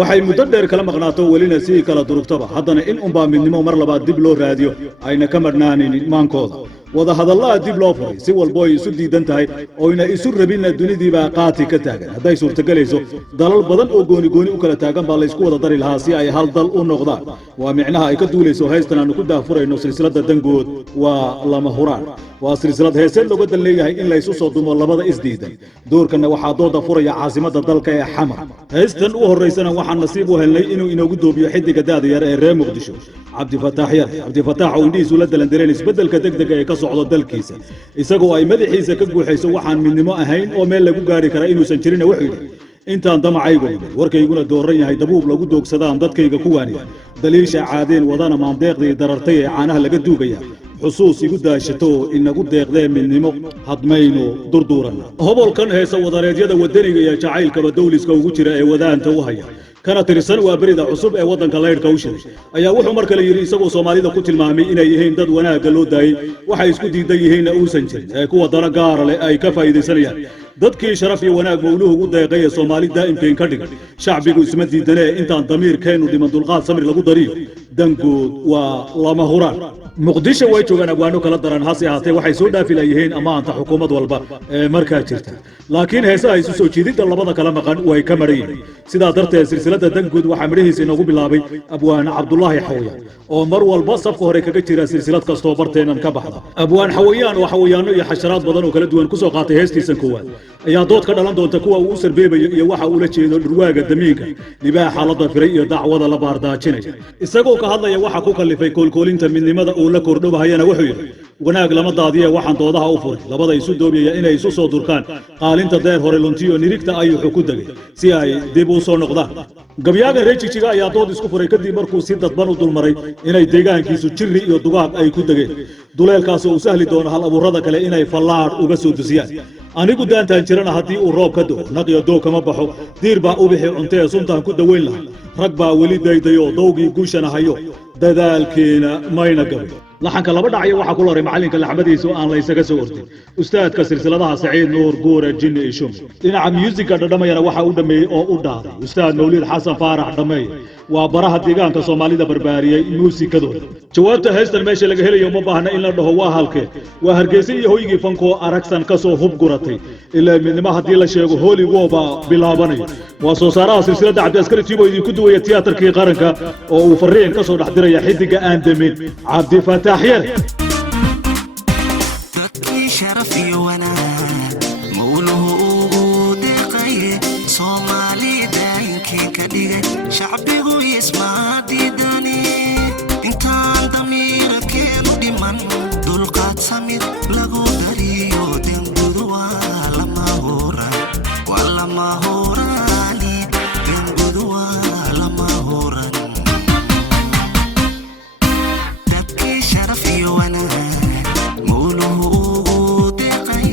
waxay muddo dheer kala maqnaato welina si kala durugtaba haddana in unbaa midnimo mar labaad dib loo raadiyo ayna ka marnaanin maankooda wada hadallada dib loo furay si walbo ay isu diidan tahay ooyna isu rabinna dunidiibaa qaati ka taagan hadday suurtagelayso dalal badan oo gooni u kala taagan baa laysku wada dari lahaa si ay hal dal u noqdaan waa micnaha ay ka duulayso haystan aanu ku daafurayno silsiladda dangood waa lama huraan waa silsilad heeseen looga dan leeyahay in laysu soo dumo labada isdiidan doorkanna waxaa dooda furaya caasimadda dalka ee xamar haystan u horraysana waxaan nasiib u helnay inuu inoogu doobiyo xiddiga daada yar ee reer muqdisho cabdifataax yar cabdifataax oo indhihiisu la dalandareen isbeddelka degdega ee ka socdo dalkiisa isagoo ay madaxiisa ka guuxayso waxaan midnimo ahayn oo meel lagu gaari kara inuusan jirin wuxuu yidhi intaan damacaygu nimid warkayguna dooran yahay dabuub lagu doogsadaan dadkayga ku waaniya daliisha caadeen wadana maandeeqdii darartay ee caanaha laga duugaya xusuus igu daashato inagu deeqdee midnimo hadmaynu durduuranna hobolkan heesa wadareedyada wadaniga iyo jacaylkaba dawliska ugu jira ee wadaanta u haya kana tirsan waa berida cusub ee waddanka laydhka u shiray ayaa wuxuu mar kale yidhi isagoo soomaalida ku tilmaamay inay yihiin dad wanaagga loo daayey waxay isku diidan yihiinna uusan jirin ee kuwa dana gaara leh ay ka faa'iidaysanayaan dadkii sharaf iyo wanaag mawluhu ugu deeqay ee soomaali daa'imkeen ka dhigan shacbigu isma diidanee intaan damiirkeennu dhiman dulqaad samir lagu dariyo dangood waa lama huraan muqdisho way joogaan abwaano kala daran hase ahaatee waxay soo dhaafi layihiin ammaanta xukuumad walba ee markaa jirta laakiin heesaha isu soo jiididda labada kala maqan way ka maran yihiin sidaa darteed silsiladda dangood waxaa midhihiisa inoogu bilaabay abwaane cabdulaahi xawayaan oo mar walba safka hore kaga jira silsilad kastoo barteennan ka baxda abwaan xawayaan oo xawayaano iyo xasharaad badan oo kala duwan ku soo qaatay heestiisan koowaad ayaa dood ka dhalan doonta kuwa uu u sarbeebayo iyo waxa uu la jeedo dhurwaaga damiinka libaaxa la dafiray iyo dacwada la baardaajinaya isagoo ka hadlaya waxa ku kallifay koolkoolinta midnimada uu la kordhobahayana wuxuu yidhi wanaag lama daadiye waxaan doodaha u furay labada isu doobiyaya inay isu soo durkaan qaalinta deer hore luntiyo nirigta ayuxu ku degay si ay dib u soo noqdaan gabyaagan reer jijiga ayaa dood isku furay kadib markuu si dadban u dulmaray inay deegaankiisu jirri iyo dugaag ay ku degeen duleelkaas uu sahli doono hal abuurada kale inay fallaadh uga soo dusiyaan anigu daantaan jirana haddii uu roob ka doo naqiyo doog kama baxo diir baa u bixi cuntee suntaan ku daweyn lahaa rag baa weli daydayo dowgii guushana hayo dadaalkeena mayna gabin laxanka laba dhacyo waxaa ku laray macallinka laxmadiisa oo aan la isaga soo ortin ustaadka silsiladaha saciid nuur guure jinni iyo shumi dhinaca myuusigga dhadhamayana waxaa u dhammeeyey oo u dhaaday ustaad mawliid xasan faarax dhammeeye waa baraha deegaanka soomaalida barbaariyey muusikadooda jawaabta heystan meesha laga helayo uma baahna in la dhaho waa halkee waa hargeysa iyo hoygii fankoo aragsan ka soo hub guratay ilaa midnimo haddii la sheego holigooba bilaabanaya waa soo saaraha silsiladda cabdiaskari tiibo idinku duwaya tiyaatarkii qaranka oo uu fariin ka soo dhex diraya xiddiga aan demin cabdifataax yar shacbigu isma diidani intaan damiirkeenu dhiman dulqaad samir lagu dariyo dangood waa lama huraani dangood waa lama huran dadkii sharaf iyo wanaag mawluhu ugu deeqay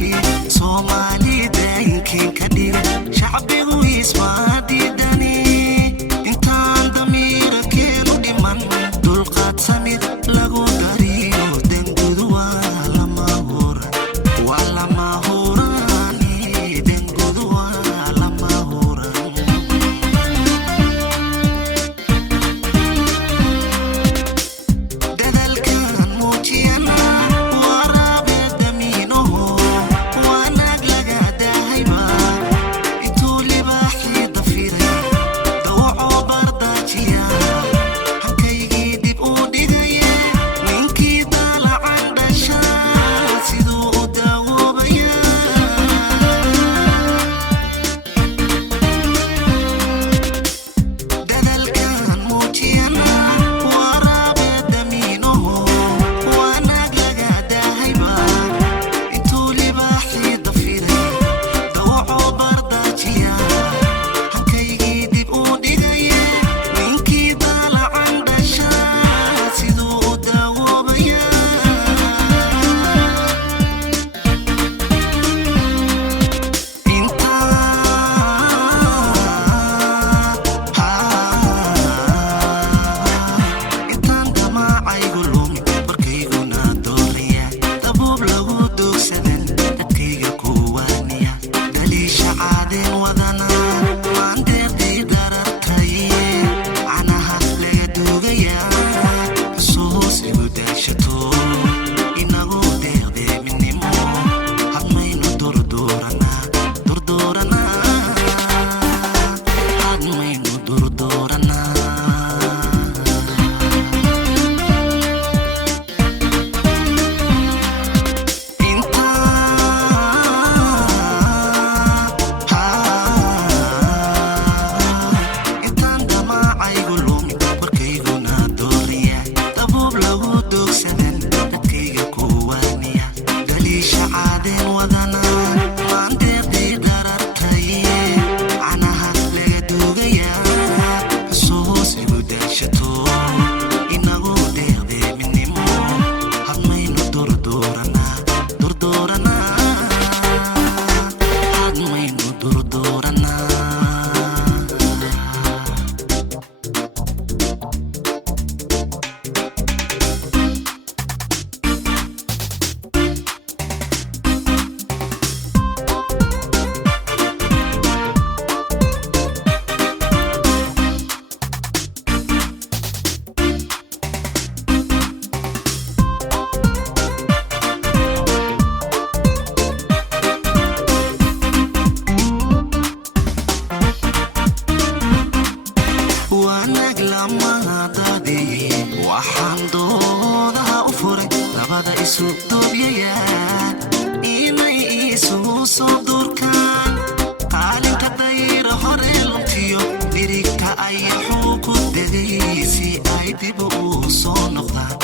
dayayaan inay isugu soo durkaan qaalinka dayra hore luntiyo dhirigta ayaxuu ku degay si ay dib u soo noqdaan